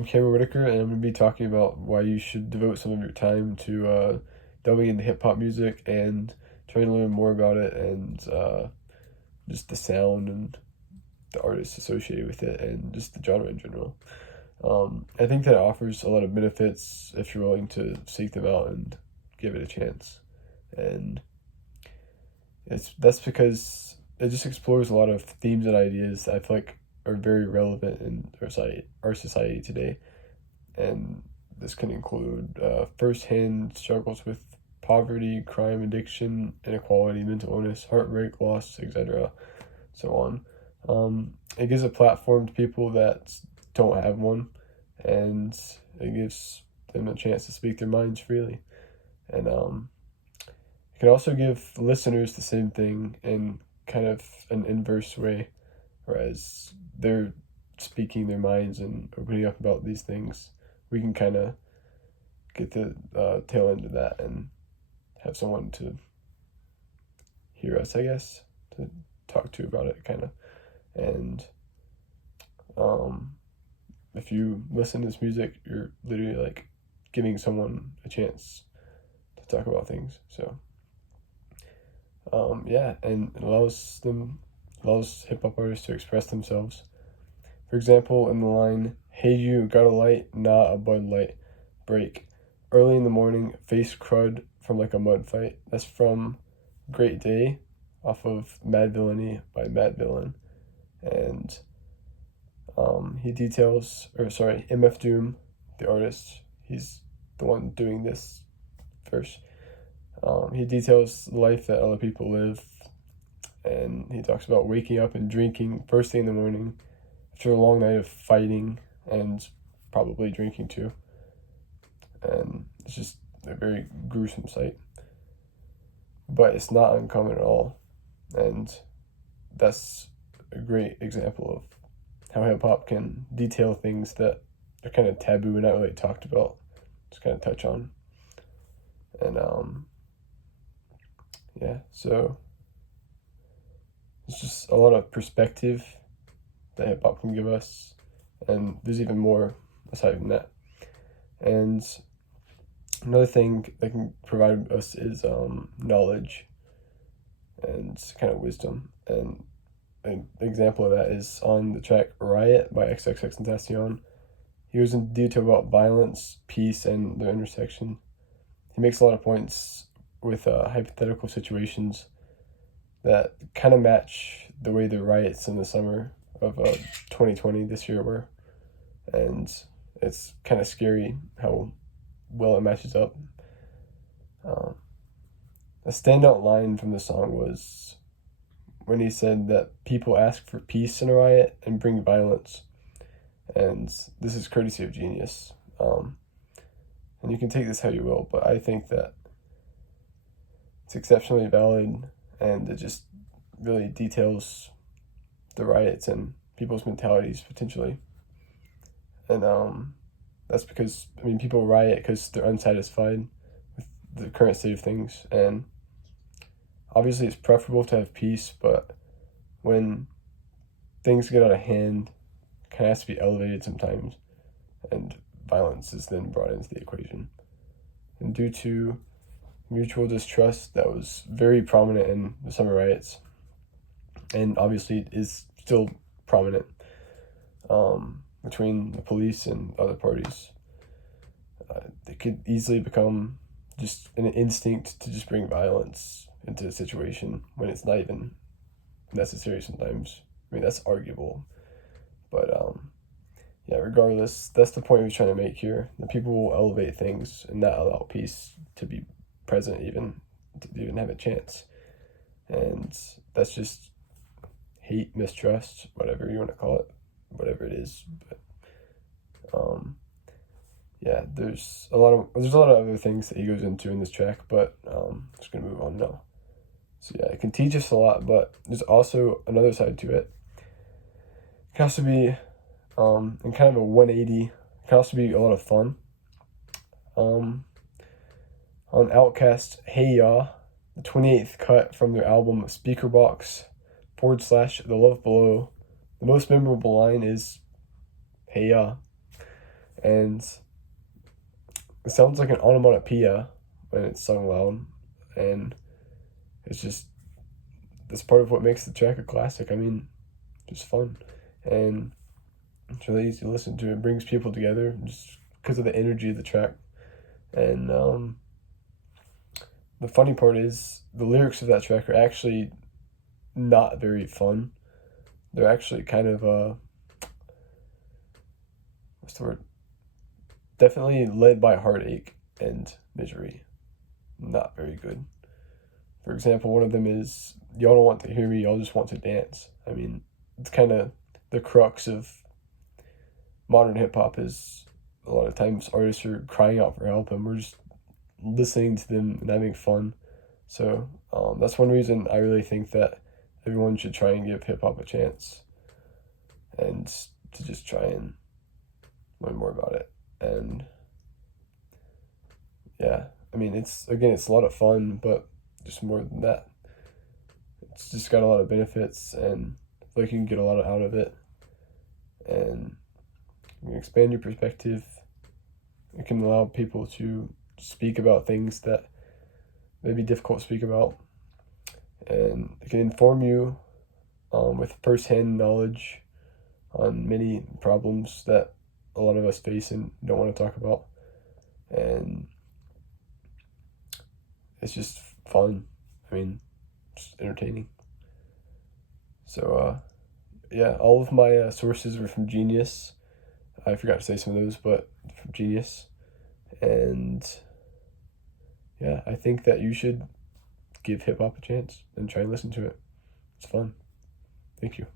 I'm Cameron Whitaker, and I'm going to be talking about why you should devote some of your time to delving into hip hop music and trying to learn more about it and just the sound and the artists associated with it and just the genre in general. I think that it offers a lot of benefits if you're willing to seek them out and give it a chance. And that's because it just explores a lot of themes and ideas that I feel like are very relevant in our society today. And this can include firsthand struggles with poverty, crime, addiction, inequality, mental illness, heartbreak, loss, etc., so on. It gives a platform to people that don't have one, and it gives them a chance to speak their minds freely. And it can also give listeners the same thing in kind of an inverse way, whereas they're speaking their minds and opening up about these things. We can kind of get the tail end of that and have someone to hear us, I guess, to talk to about it, kind of. And if you listen to this music, you're literally like giving someone a chance to talk about things. So yeah, and it allows hip hop artists to express themselves. For example, in the line, "Hey you, got a light? Nah, a Bud Light. Break. Early in the morning, face crud from like a mud fight." That's from Great Day off of Mad Villainy by Mad Villain. And he details, MF Doom, the artist, he's the one doing this verse. He details the life that other people live, and he talks about waking up and drinking first thing in the morning after a long night of fighting and probably drinking too. And it's just a very gruesome sight. But it's not uncommon at all. And that's a great example of how hip hop can detail things that are kind of taboo and not really talked about. Just kind of touch on. And yeah, so it's just a lot of perspective that hip hop can give us, and there's even more aside from that. And another thing that can provide us is knowledge and kind of wisdom. And an example of that is on the track "Riot" by XXXTentacion. He goes into detail about violence, peace, and their intersection. He makes a lot of points with hypothetical situations that kind of match the way the riots in the summer of 2020 this year were. And it's kind of scary how well it matches up. A standout line from the song was when he said that people ask for peace in a riot and bring violence. And this is courtesy of genius. And you can take this how you will, but I think that it's exceptionally valid, and it just really details the riots and people's mentalities potentially. And that's because, people riot because they're unsatisfied with the current state of things. And obviously it's preferable to have peace, but when things get out of hand, it kind of has to be elevated sometimes. And violence is then brought into the equation. And due to mutual distrust that was very prominent in the summer riots, and obviously is still prominent between the police and other parties, it could easily become just an instinct to just bring violence into a situation when it's not even necessary sometimes. That's arguable, but yeah, regardless, that's the point we're trying to make here. That people will elevate things and not allow peace to be present, even to even have a chance. And that's just hate, mistrust, whatever you want to call it, whatever it is. But yeah, there's a lot of other things that he goes into in this track, but I'm just gonna move on now. So yeah, it can teach us a lot, but there's also another side to it. It can also be in kind of a 180. It can also be a lot of fun. On Outkast, "Hey Ya," the 28th cut from their album Speakerbox / The Love Below, the most memorable line is "Hey Ya." and it sounds like an onomatopoeia when it's sung loud, and it's just, that's part of what makes the track a classic. I mean, just fun, and it's really easy to listen to. It brings people together just because of the energy of the track, and the funny part is the lyrics of that track are actually not very fun. They're actually kind of what's the word? Definitely led by heartache and misery. Not very good. For example, one of them is, y'all don't want to hear me, y'all just want to dance. I mean, it's kind of the crux of modern hip hop is a lot of times artists are crying out for help and we're just listening to them and having fun. So that's one reason I really think that everyone should try and give hip hop a chance and to just try and learn more about it. And yeah, I mean, it's a lot of fun, but just more than that. It's just got a lot of benefits, and I feel like you can get a lot out of it. And you can expand your perspective. It can allow people to speak about things that may be difficult to speak about. And it can inform you with first-hand knowledge on many problems that a lot of us face and don't want to talk about. And it's just fun. I mean, it's entertaining. So, yeah, all of my sources were from Genius. I forgot to say some of those, but from Genius. And yeah, I think that you should give hip hop a chance and try and listen to it. It's fun. Thank you.